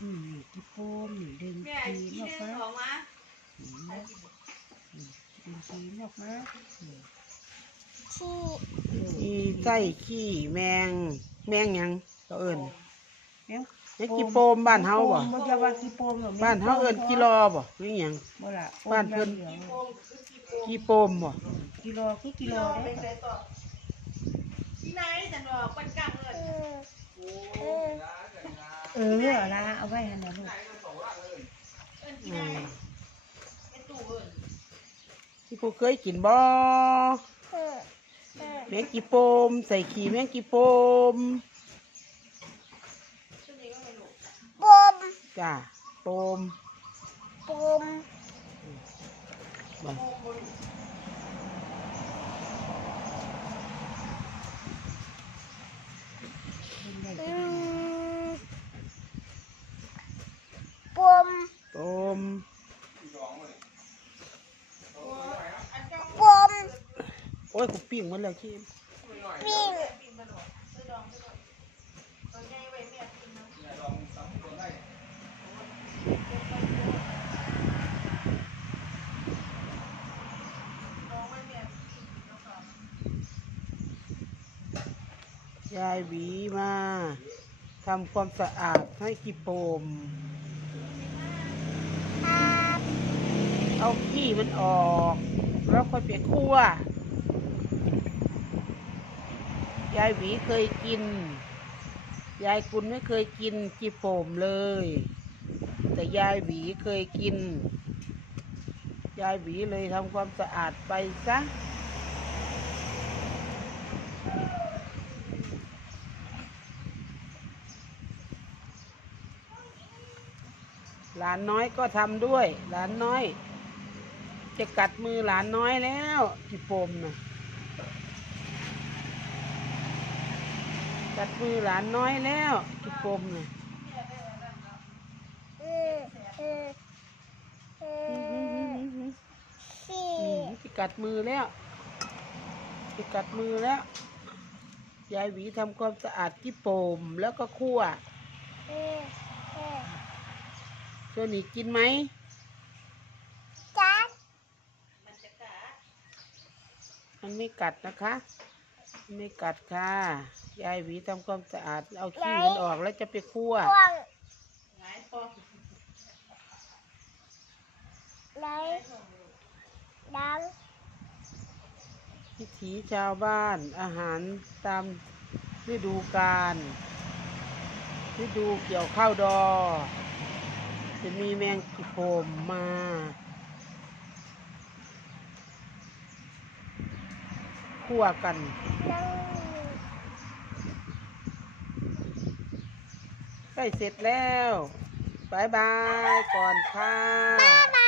อืมนี่กี่โปมนี่ดึงแม่ขีนออกเรื่องมาของมาอืมดึงขีออกมาอืมขี้อีไส้ขี้แมง แมงหยังก็เอิ้นแม่งแมงกี่โปมบ้านเฮาบ่โปมมันจะว่ากี่โปมหรอบ้านเฮาเอิ้นกี่รอบ่แม่งหยัง บ่ล่ะโปมบ้านเพิ่น เหลืองโปมคือกี่โปมกี่โปมบ่ ๆกิโลคือกิโลโลได้เป็นไรต่อที่ไหนจันบอกปันกางเลย ออเออเอาละเอาไว้หั่นน่ะลูกเอิ้นที่ไหนไอ้ตู่เอิ้นที่ผู้เคยกินบ่เออเออแมงกี่โปม ใส่ขี้แมงกี่โปมชื่อนี้ว่าไม่รู้ปมจ้าโปมปมบ่ โปมบน เพิ่นได้ อื กิน มปม โปม อันเจ้า ปม โอ้ยกูปิ้งหมดแล้วขี้วิ่งปีนมาหรอซื้อดองซื้อดองตอนใหญ่ไว้แม่กินนะดองไว้แม่กินแล้วก็ยายหวีมาทำความสะอาดให้กี่โปมอาบเอาขี้มันออก แล้วค่อยไปคั่ว ยายหวีเคยกิน ยายกุลไม่เคยกินจีโปมเลย แต่ยายหวีเคยกิน ยายหวีเลยทำความสะอาดไปซะหลานน้อยก็ทำด้วย หลานน้อย จะกัดมือหลานน้อยแล้วจีโปมนะ กัดมือหลานน้อยแล้วจีโปมนะเออเออเออขี้อืมจะกัดมือแล้วจะกัดมือแล้ว ยายหวีทำความสะอาดที่โปมแล้วก็คั่วเออเออเจ้าหนีกินไหมจัดมันจะกัดมันไม่กัดนะคะมันไม่กัดค่ะ ยายหวีทำความสะอาด เอาขี้มันออกแล้วจะไปคั่วกวางหงายปอกไหนดังวิถีชาวบ้านอาหารตามฤดูกาลฤดูเกี่ยวข้าวดอ จะมีแมงกิโพมมา คั่วกันนั่ง ใกล้เสร็จแล้วบายบายก่อนค่ะบ๊ายบ